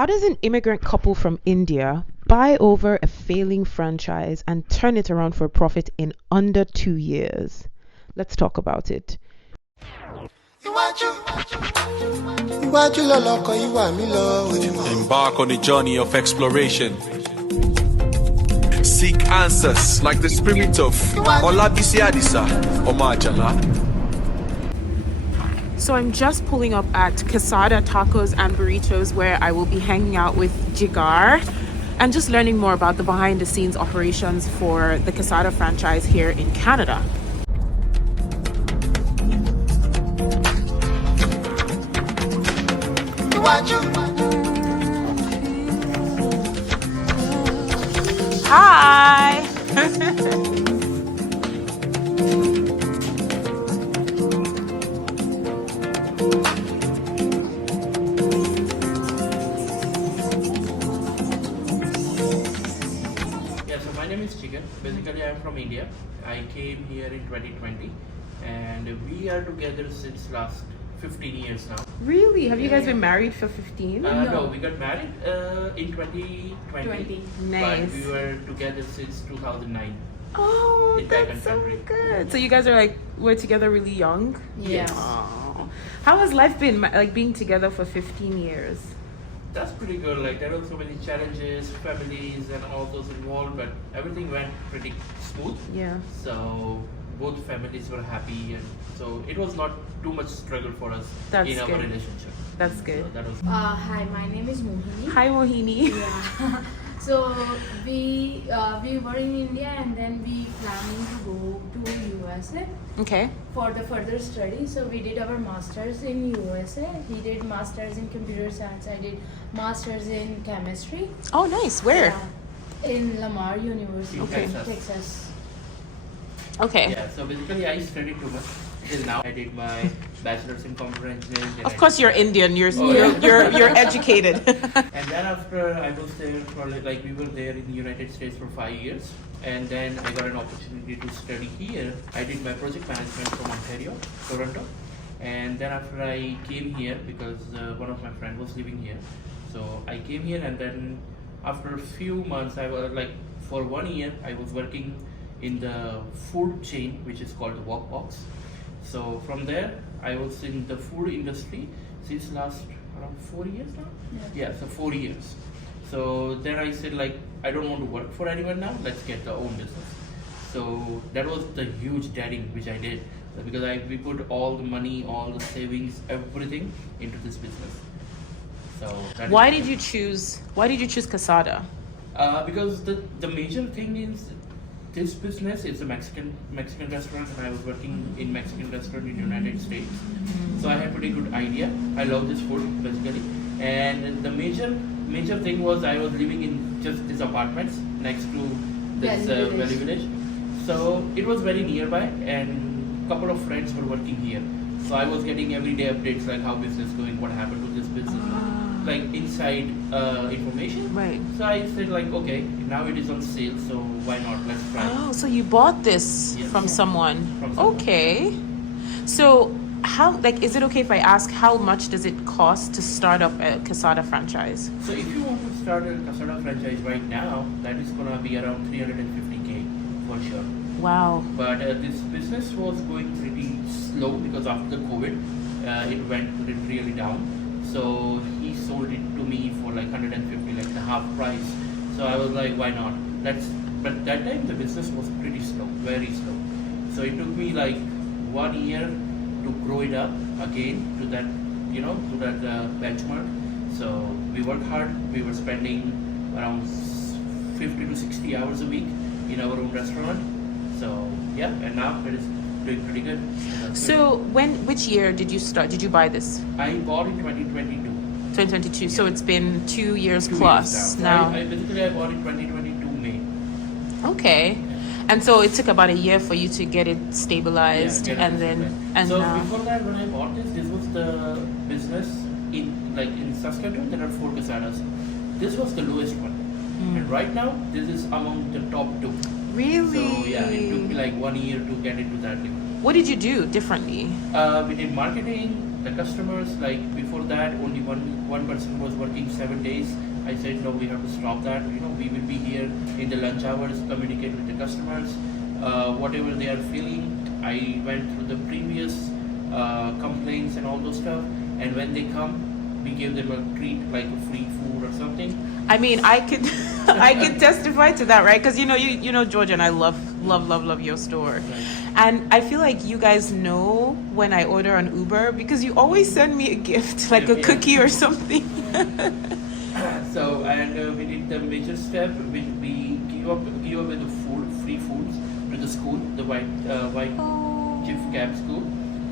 How does an immigrant couple from India buy over a failing franchise and turn it around for a profit in under 2 years? Let's talk about it. Embark on a journey of exploration. Seek answers like the spirit of Olabisi Adisa Omajala. So I'm just pulling up at Quesada Tacos and Burritos, where I will be hanging out with Jigar and just learning more about the behind the scenes operations for the Quesada franchise here in Canada. Hi. My name is Jigar. Basically, I am from India. I came here in 2020 and we are together since last 15 years now. Really? Have you guys been married for 15? No, we got married in 2020. Nice. But we were together since 2009. Oh, in back that's in so country. good. So you guys are were together really young? Yes. Aww. How has life been, being together for 15 years? That's pretty good. There were so many challenges, families, and all those involved, but everything went pretty smooth. Yeah. So both families were happy, and so it was not too much struggle for us That's in our good. relationship. That's good. So that was. Hi, my name is Mohini. Hi, Mohini. Yeah. So we were in India and then we planning to go to USA Okay. for the further study. So we did our masters in USA. He did masters in computer science. I did masters in chemistry. Oh, nice. Where? In Lamar University, Okay. Texas. Okay. Yeah, so basically I studied too much till now. I did my bachelor's in computer engineering. then Of I course, did you're my- Indian. You're Oh, you're, yeah. you're educated. And then after I was there for we were there in the United States for 5 years, and then I got an opportunity to study here. I did my project management from Ontario, Toronto, and then after I came here because one of my friends was living here, so I came here, and then after a few months, I was for 1 year I was working in the food chain which is called the Walkbox. So from there I was in the food industry since last around 4 years now. Yeah, so 4 years. So then I said I don't want to work for anyone now. Let's get our own business. So that was the huge daring which I did because we put all the money, all the savings, everything into this business. So that Why is- did you choose Quesada? Because the major thing is this business is a Mexican restaurant, and I was working in Mexican restaurant in United States, so I had pretty good idea. I love this food basically, and the major thing was I was living in just these apartments next to this Valley Village, so it was very nearby, and couple of friends were working here, so I was getting everyday updates like how business going, what happened to this business. Inside information. Right. So I said okay, now it is on sale, so why not? Let's try. Oh, so you bought this Yes. from someone. From someone. Okay. So how is it okay if I ask how much does it cost to start up a Quesada franchise? So if you want to start a Quesada franchise right now, that is gonna be around 350K for sure. Wow. But this business was going pretty slow because after the COVID, it went really down. So he sold it to me for 150, the half price. So I was like, why not? But that time the business was pretty slow, very slow. So it took me 1 year to grow it up again to that benchmark. So we worked hard. We were spending around 50 to 60 hours a week in our own restaurant. So yeah, and now it is doing pretty good. So which year did you start? Did you buy this? I bought in 2022. 2022. So it's been 2 years 2 plus years now. I bought in 2022 May. Okay. And so it took about a year for you to get it stabilized, Yeah, and then so now. before that, when I bought this was the business in Saskatoon. There are 4 Quesadas. This was the lowest one, and right now this is among the top 2. Really? So yeah, it took me 1 year to get it to that level. What did you do differently? We did marketing. the customers, like before that, only one person was working 7 days. I said no, we have to stop that. We will be here in the lunch hours, communicate with the customers, whatever they are feeling. I went through the previous complaints and all those stuff, and when they come, we give them a treat like a free food or something. I mean, I could I could testify to that, right? Because Georgia and I love your store. Right. And I feel like you guys know when I order on Uber because you always send me a gift, like a Yeah. cookie or something. So, and we did the major step. We give away the free foods to the school, the white Chief Cap school.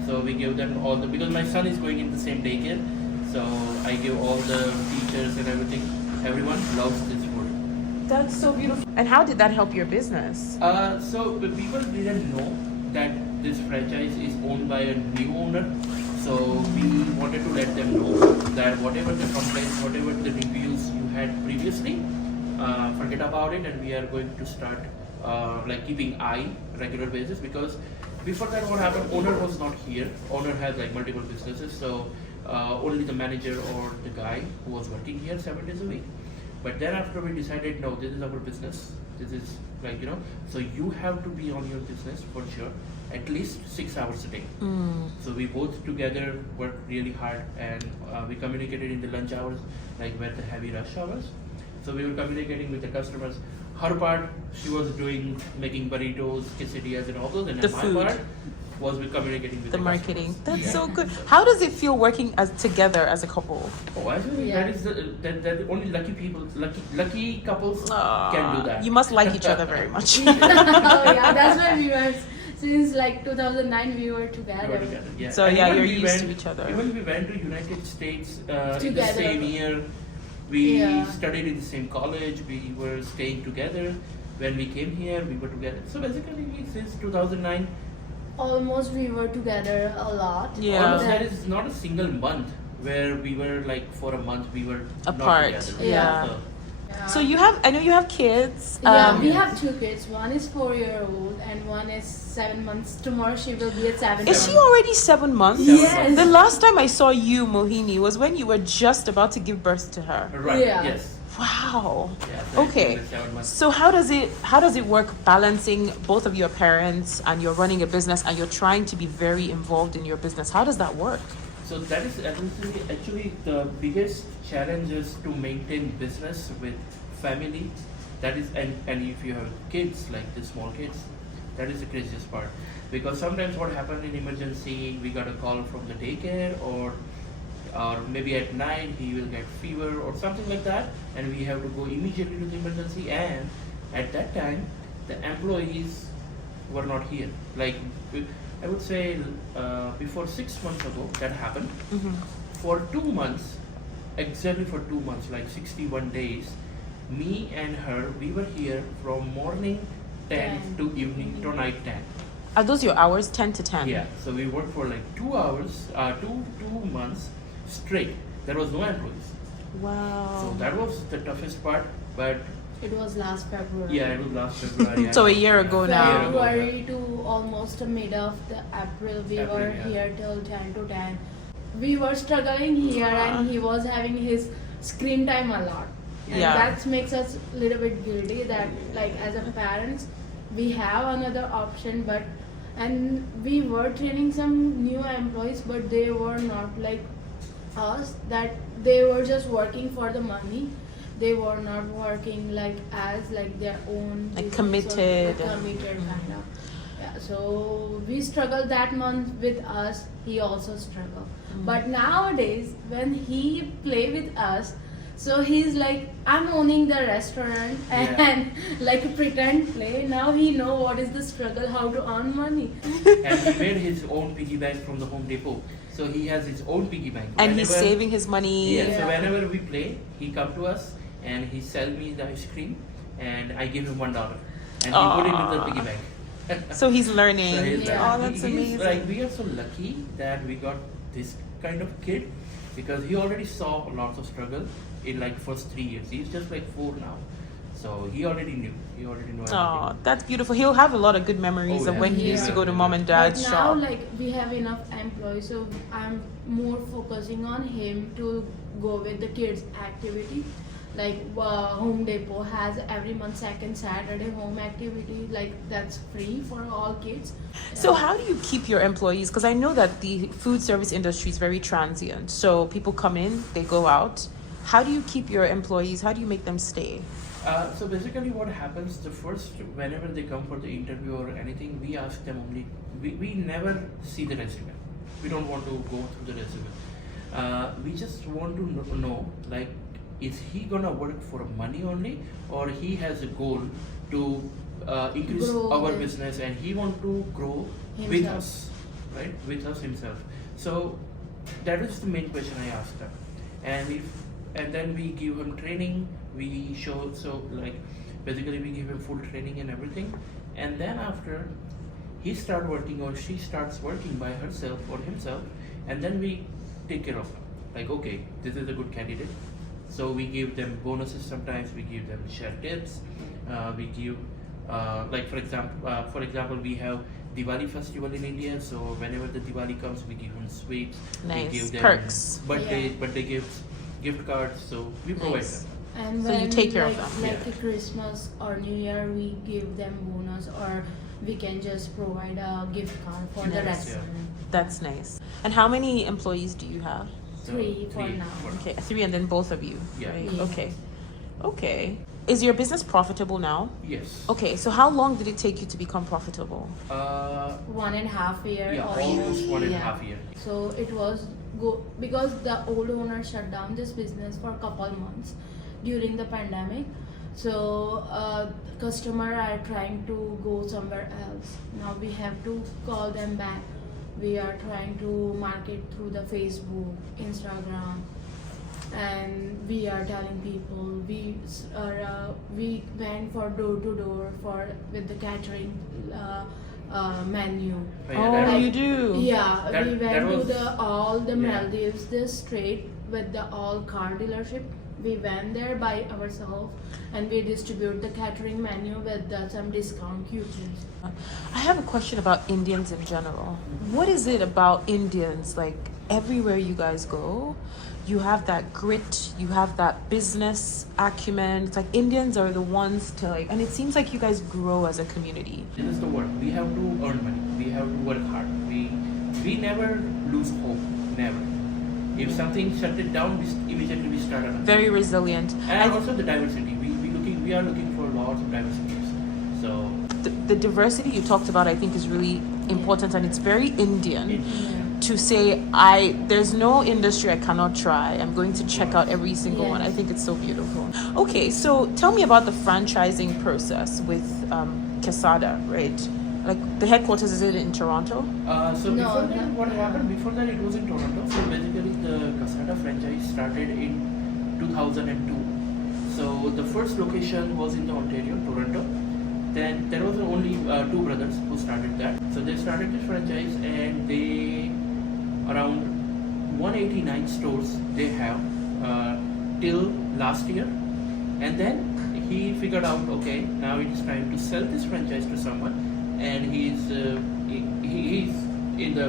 So we give them all because my son is going in the same daycare. So I give all the teachers and everything. Everyone loves this food. That's so beautiful. And how did that help your business? So the people didn't know that this franchise is owned by a new owner. So we wanted to let them know that whatever the complaints, whatever the reviews you had previously, forget about it, and we are going to start like keeping eye regular basis, because before that what happened, owner was not here. Owner had like multiple businesses, so only the manager or the guy who was working here 7 days a week. But then after we decided, no, this is our business. This is like, so you have to be on your business for sure, at least 6 hours a day. So we both together worked really hard, and we communicated in the lunch hours, like where the heavy rush hours. So we were communicating with the customers. Her part, she was making burritos, quesadillas and all those, and The my food. part was with communicating with The the marketing. customers. That's so good. How does it feel working together as a couple? Oh, actually, Yeah. that is that only lucky people, lucky couples can do that. You must like each other very much. Oh yeah, that's why we were since like 2009 we were We together. were together, yeah. So, And yeah, even you're we used to went- each other. Even we went to United States in the Together. same year. We Yeah. studied in the same college. We were staying together. When we came here, we were together. So basically, since 2009, Almost we were together a lot. Yeah. almost Then- there is not a single month where we were like for a month we were Apart, Not together. yeah. So, Yeah. So I know you have kids. Yeah, we have two kids. One is 4-year-old and one is 7 months. Tomorrow she will be at 7. Is she already 7 months? Yes. The last time I saw you, Mohini, was when you were just about to give birth to her. right. Yeah. Yes. Wow. Yeah, so it's Okay. been 7 months. So how does it work balancing both of your parents, and you're running a business and you're trying to be very involved in your business? How does that work? So that is actually the biggest challenge is to maintain business with family. That is, and if you have kids, like the small kids, that is the craziest part. Because sometimes what happened in emergency, we got a call from the daycare, or maybe at night he will get fever or something like that, and we have to go immediately to the emergency. And at that time, the employees were not here. Like I would say, before 6 months ago, that happened. For 2 months, exactly for 2 months, like 61 days, me and her, we were here from morning 10 to evening to night 10. Are those your hours, 10 to 10? Yeah, so we worked for like 2 hours, two months straight. There was no employees. Wow. So that was the toughest part. But It was last February. yeah, it was last February. So a year ago Yeah, now. a year ago, yeah. February to almost the mid of the April, we April, were yeah. here till 10 to 10. We were struggling here and he was having his screen time a lot. And Yeah. that makes us a little bit guilty that like as a parents, we have another option, and we were training some new employees, but they were not like us, that they were just working for the money. They were not working like as like their own Like business or committed. committed kind of. Yeah, so we struggled that month with us. He also struggled. But nowadays, when he play with us, so he's like, I'm owning the restaurant Yeah. and like a pretend play. Now he know what is the struggle, how to earn money. And he made his own piggy bank from the Home Depot. So he has his own piggy bank. And he's Whenever- saving his money. Yeah, so Yeah. whenever we play, he come to us and he sell me the ice cream, and I give him $1, and he put it into the piggy bank. So he's learning. So he's Yeah. Oh, that's he's amazing. like, we are so lucky that we got this kind of kid, because he already saw lots of struggle in like first 3 years. He's just like 4 now. So he already knew. He already knew Oh, everything. that's beautiful. He'll have a lot of good memories Oh, of yeah. when he used to go to Yeah. mom and But dad's now, shop. like, we have enough employees, so I'm more focusing on him to go with the kids' activity. Like, Home Depot has every month second Saturday home activity. Like, that's free for all kids. So how do you keep your employees? Because I know that the food service industry is very transient. So people come in, they go out. How do you keep your employees? How do you make them stay? So basically what happens, the first, whenever they come for the interview or anything, we ask them only, we never see the resume. We don't want to go through the resume. We just want to know, like, is he gonna work for money only, or he has a goal to increase Grow our with- business and he want to grow with Himself. us, right? With us himself. So that is the main question I ask them. And then we give him training. We show, so like basically we give him full training and everything. And then after he start working or she starts working by herself or himself, and then we take care of him. Like, okay, this is a good candidate. So we give them bonuses sometimes. We give them share tips. We give, like for example, we have Diwali festival in India. So whenever the Diwali comes, we give them sweets. Nice. We give them Perks. birthday gifts, gift cards. So we provide Nice. them. And So you when, take care of like, them. Like Yeah. a Christmas or New Year, we give them bonus, or we can just provide a gift card for the Yes, yeah. restaurant. That's nice. And how many employees do you have? So Three for now. Okay, 3 and then both of you. Yeah. Right? Yeah. Okay. Okay. Is your business profitable now? Yes. Okay, so how long did it take you to become profitable? 1.5 year. Yeah, or almost 1.5 yeah. year. So it was because the old owner shut down this business for a couple months during the pandemic. So customer are trying to go somewhere else. Now we have to call them back. We are trying to market through the Facebook, Instagram, and we are telling people we went for door to door with the catering menu. Oh, that you was- do? Yeah, That- we that went was- to all the yeah. Maldives, this straight with the all car dealership. We went there by ourselves and we distribute the catering menu with some discount coupons. I have a question about Indians in general. What is it about Indians? Like everywhere you guys go, you have that grit, you have that business acumen. It's like Indians are the ones to like, and it seems like you guys grow as a community. This is the work. We have to earn money. We have to work hard. We never lose hope. Never. If something shut it down, immediately we start another. Very resilient. And also the diversity. We are looking for lots of diversities. So The diversity you talked about, I think, is really important, and it's very Indian to say, there's no industry I cannot try. I'm going to check out every single one. I Yes. think it's so beautiful. Okay, so tell me about the franchising process with Quesada, right? Like the headquarters, is it in Toronto? so No, before that, no. what happened? Before that, it was in Toronto. So basically, the Quesada franchise started in 2002. So the first location was in the Ontario, Toronto. Then there was only two brothers who started that. So they started this franchise, and they around 189 stores they have till last year. And then he figured out, okay, now it's time to sell this franchise to someone, and he's in the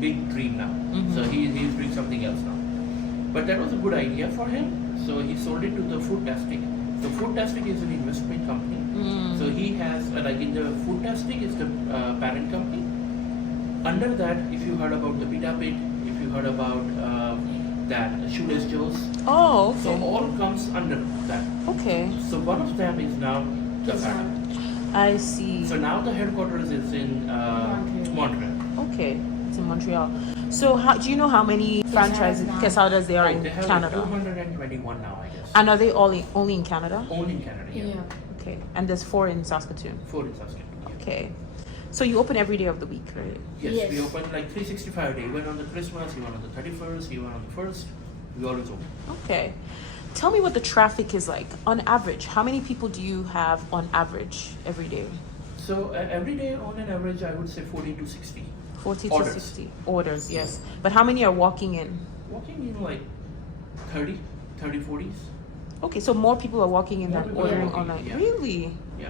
big dream now. So he's doing something else now. But that was a good idea for him. So he sold it to the Food Tastic. So Food Tastic is an investment company. So he has in the Food Tastic is the parent company. Under that, if you heard about the Pita Pit, if you heard about that Shoeless Joe's, Oh, so okay. all comes under that. Okay, So one of them is now Quesada. I see. So now the headquarters is in Montreal. Okay, it's in Montreal. So do you know how many franchises, now. Quesadas there are Oh, in they have Canada? 221 now, I guess. And are they only in Canada? Only in Canada, yeah. Yeah. Okay, and there's 4 in Saskatoon. 4 in Saskatoon. Yeah. Okay, so you open every day of the week, right? Yes, we Yes. open like 365 days. Even on the Christmas, even on the 31st, even on the 1st, we always open. Okay. Tell me what the traffic is like on average. How many people do you have on average every day? So every day, on an average, I would say 40 to 60. 40 to Orders. 60 orders, yes. But how many are walking in? Walking in like 30, 40s. Okay, so more people are walking in More than people are ordering walking, online. yeah. Really? Yeah.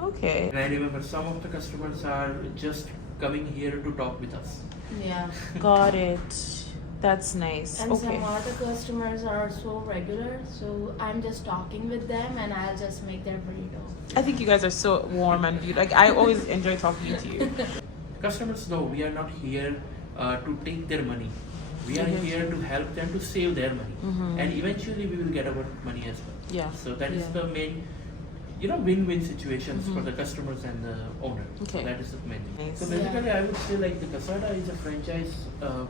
Okay. And I remember some of the customers are just coming here to talk with us. Yeah. Got it. That's nice. And Okay. some other customers are so regular, so I'm just talking with them and I'll just make their burrito. I think you guys are so warm and beautiful. Like I always enjoy talking to you. Customers know we are not here to take their money. We are Mhm. here to help them to save their money. Mhm. And eventually we will get our money as well. Yeah. So that is Yeah. the main, win-win situations for Mhm. the customers and the owner. Okay. So that is the main thing. Nice. So basically, I would say like the Quesada is a franchise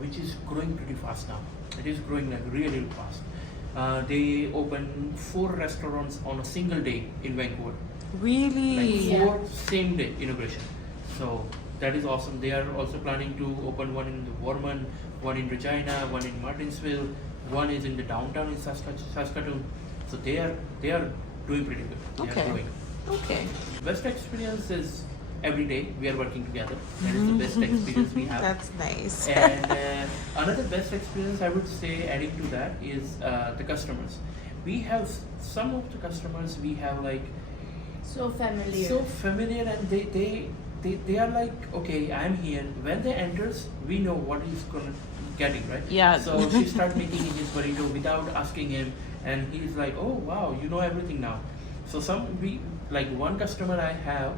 which is growing pretty fast now. It is growing like really, really fast. They open 4 restaurants on a single day in Vancouver. Really? Like Yeah. 4 same day inauguration. So that is awesome. They are also planning to open one in the Warman, one in Regina, one in Martinsville, one is in the downtown in Saskatoon. So they are doing pretty good. They Okay. are growing. Okay. Best experience is every day we are working together. That is the best experience we have. That's nice. And another best experience I would say, adding to that, is the customers. We have some of the customers we have like So familiar. so familiar, and they are like, okay, I'm here. When they enters, we know what he's gonna getting, right? Yeah. So she start making his burrito without asking him, and he's like, oh wow, you know everything now. So one customer I have,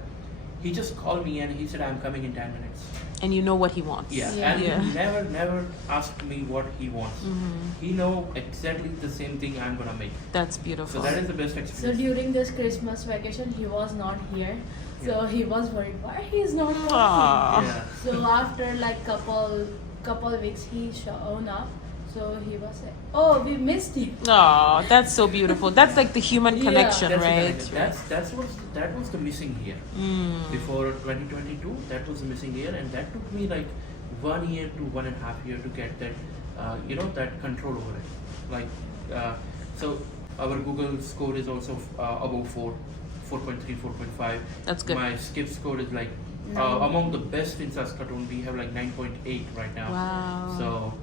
he just called me and he said, I'm coming in 10 minutes. And you know what he wants. Yeah, Yeah. and Yeah. he never asked me what he wants. Mhm. He know exactly the same thing I'm gonna make. That's So beautiful. that is the best So experience. during this Christmas vacation, he was not here. So he was worried why he's not Aw. working. Yeah. So after like couple weeks, he shown up. So he was like, "Oh, we missed you." Oh, that's so beautiful. That's like the human Yeah. connection, That's the right? connection. That was the missing year. Mm. Before 2022, that was the missing year, and that took me like 1 year to 1.5 years to get that, that control over it. So our Google score is also above 4.3, 4.5. That's good. My skip score is like among the best in Saskatoon. We have like 9.8 right now. Wow.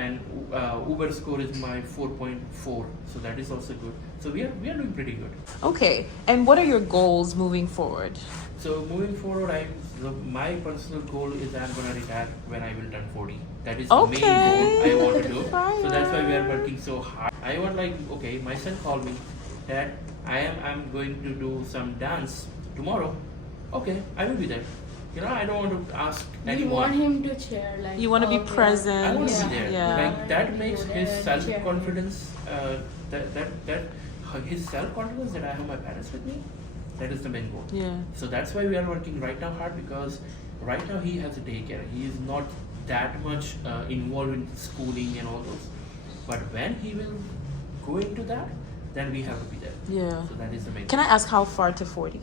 And Uber score is my 4.4, so that is also good. So we are doing pretty good. Okay. And what are your goals moving forward? So moving forward, my personal goal is I'm gonna retire when I will turn 40. That is the main goal I want to do. So that's why we are working so hard. I want my son called me that I'm going to do some dance tomorrow. Okay, I will be there. I don't want to ask You anyone. want him to cheer, like You want to be all the- present. I want to Yeah. be there. Yeah. Like that makes his Yeah. self confidence. His self confidence that I have my parents with me. That is the main goal. Yeah. So that's why we are working right now hard, because right now he has a daycare. He is not that much involved in schooling and all those. But when he will go into that, then we have to be there. Yeah. So that is the main. Can I ask how far to 40?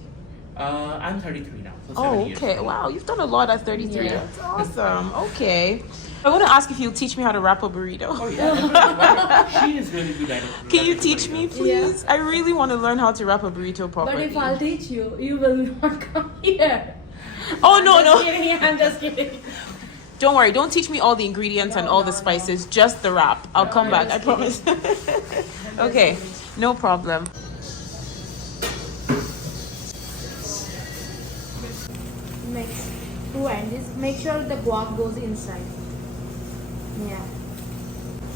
I'm 33 now. So 7 Oh, years. okay. Wow, you've done a lot at 33. Yeah. That's awesome. Okay. I want to ask if you'll teach me how to wrap a burrito. Oh yeah. She is really good at it. Can you teach me, please? I really want to learn how to wrap a burrito But properly. if I'll teach you, you will not come here. Oh, no, I'm no. just kidding, I'm just kidding. Don't worry. Don't teach me all the ingredients and No, all the no, spices. Just the wrap. I'll come I'm back. just I promise. Okay. No problem. Next, two ends. Make sure the guac goes inside. Yeah.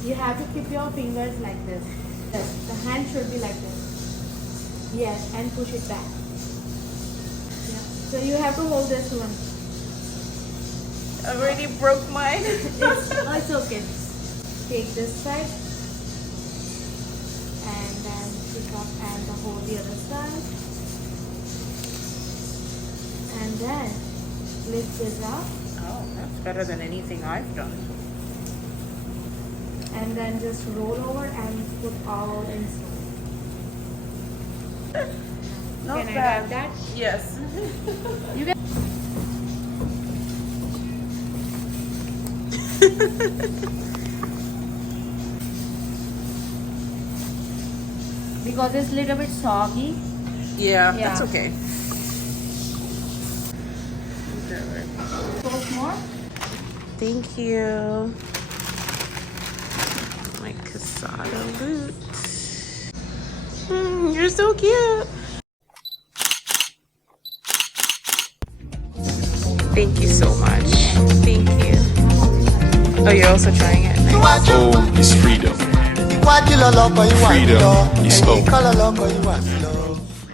You have to keep your fingers like this. Yes, the hand should be like this. Yes, and push it back. Yeah. So you have to hold this one. I already broke mine. It's okay. Take this side and then pick up and hold the other side. And then lift this up Oh, that's better than anything I've done. and then just roll over and put all inside. Not Can I bad. have that? Yes. You can. Because it's a little bit soggy. Yeah, Yeah. that's okay. Salt more. Thank you. My Quesada loot. They're so cute. Thank you so much. Thank you. Oh, you're also trying it. Nice. Oh, is freedom. Freedom is hope.